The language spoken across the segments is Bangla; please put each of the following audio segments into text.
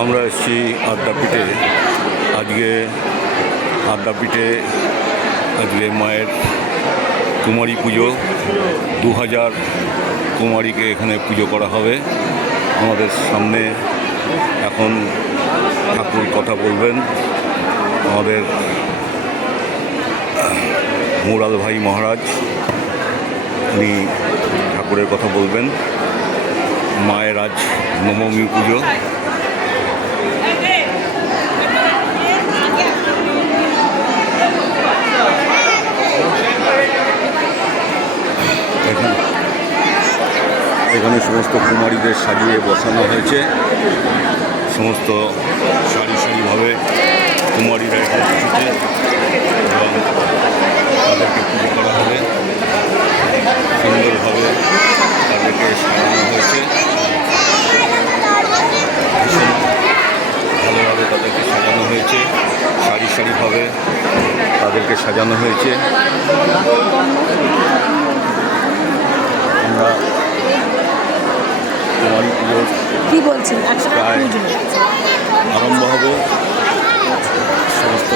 আমরা এসেছি আদ্যাপীঠে। আজকে আদ্যাপীঠে মায়ের কুমারী পুজো। 2000 কুমারীকে এখানে পুজো করা হবে। আমাদের সামনে এখন ঠাকুর কথা বলবেন আমাদের মুরাল ভাই মহারাজ। উনি ঠাকুরের কথা বলবেন। মায়ের আজ নবমী পুজো। এখানে সমস্ত কুমারীদের সাজিয়ে বসানো হয়েছে। সমস্ত সারি সারিভাবে কুমারীরা এখানে এসেছে এবং তাদেরকে পুজো করা হবে। সুন্দরভাবে তাদেরকে সাজানো হয়েছে। ভীষণ ভালোভাবে তাদেরকে সাজানো হয়েছে। সারি সারিভাবে তাদেরকে সাজানো হয়েছে। আমরা কুমারী পুজো কি বলছেন প্রায় আরম্ভ হবে। সমস্ত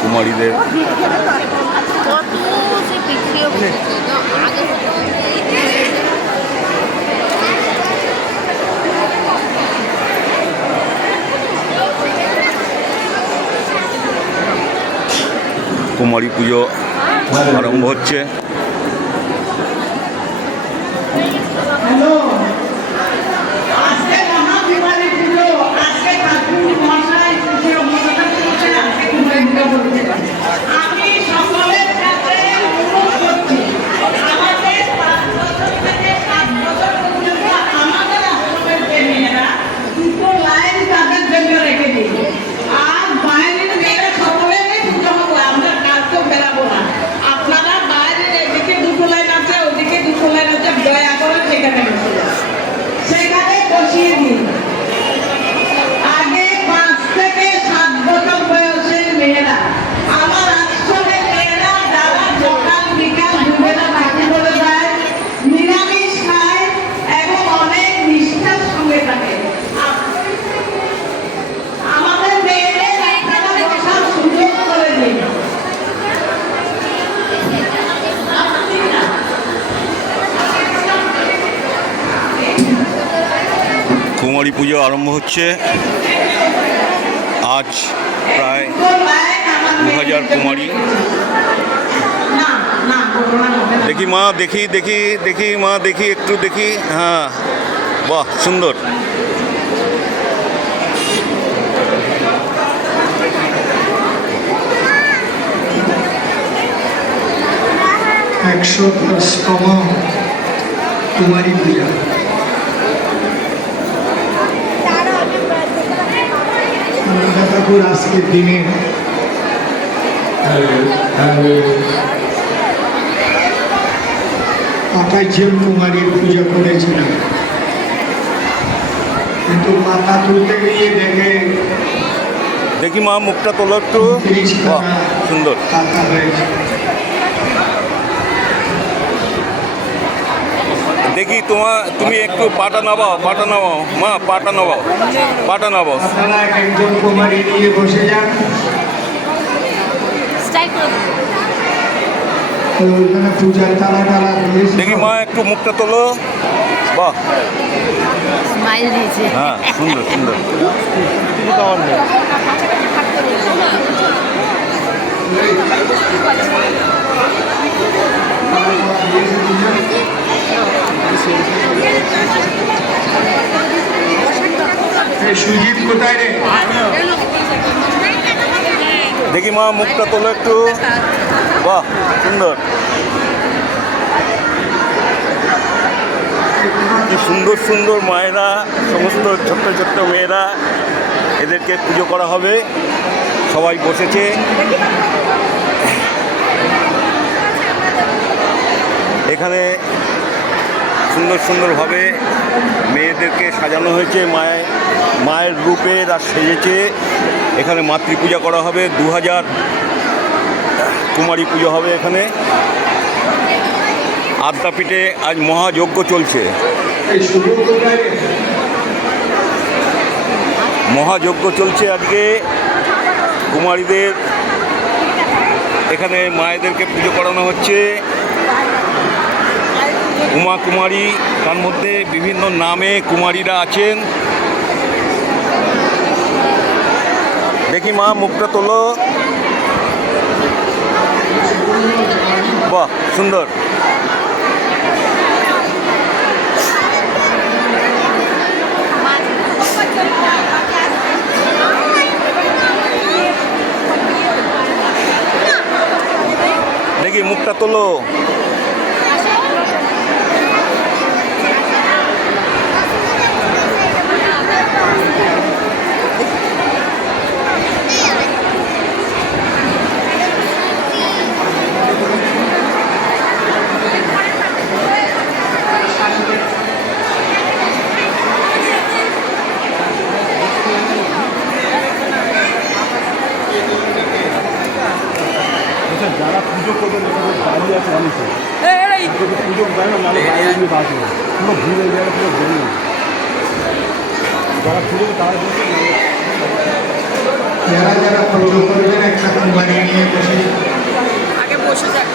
কুমারীদের কুমারী পুজো আরম্ভ হচ্ছে। সেখানে বসিয়ে দিন। আগে 5 থেকে 7 বছর বয়সের মেয়েরা, আমার আশ্রমের মেয়েরা যারা সকাল বিকাল দুবেলা বাকি বলে যায়, নিরামিষ খায় এবং অনেক নিষ্ঠার সঙ্গে থাকে। আমাদের মেয়েদের আপনারা বসার সুযোগ করে দিন। কুমারী পুজো আরম্ভ হচ্ছে। আজ প্রায় 2000 কুমারী। দেখি মা, দেখি দেখি দেখি মা, দেখি একটু দেখি। হ্যাঁ, বাহ, সুন্দর। একশো 10তম কুমারী পূজা। ঠাকুর আজকের দিনে 28 জন কুমারীর পুজো করেছিলেন, কিন্তু মাথা তুলতে গিয়ে দেখি মা, মুখটা তোলো একটু। বাহ, সুন্দর। টাকা হয়েছে। দেখি তুমি একটু পাটা নামাও মা, পাটা নামাও। আপনারা একজন কুমারী নিয়ে বসে যান। ওইখানে পূজার তালা দেখি মা, একটু মুখটা তোলো। বাহ, স্মাইল দিয়েছে। হ্যাঁ, সুন্দর সুন্দর। সুজিত কোথায় রে? দেখি মা, মুখটা তোলো একটু। বাহ, সুন্দর। কি সুন্দর সুন্দর মায়েরা, সমস্ত ছোট্ট ছোট্ট মেয়েরা, এদেরকে পুজো করা হবে। সবাই বসেছে। এখানে সুন্দর সুন্দরভাবে মেয়েদেরকে সাজানো হয়েছে। মায়ের রূপে এরা সেজেছে। এখানে মাতৃ পূজা করা হবে। 2000 কুমারী পুজো হবে এখানে। আদ্যাপীঠে আজ মহাযজ্ঞ চলছে। মহাযজ্ঞ চলছে আজকে কুমারীদের এখানে মায়েদেরকে পুজো করানো হচ্ছে। উমা কুমারী, তার মধ্যে বিভিন্ন নামে কুমারীরা আছেন। দেখি মা, মুখটা তোলো। বাহ, সুন্দর। দেখি মুখটা তোলো। যারা পুজো করবে দাঁড়িয়ে আছে অনেকে পুজো দেয় না, নাহলে বাইরে দিয়ে বাঁচবে পুরো ভিড় হয়ে যাবে, পুরো বেরিয়ে যারা পুজো তারা যারা যারা পুজো করবেন একটা কুমারী নিয়ে বসে আগে বসে যাক।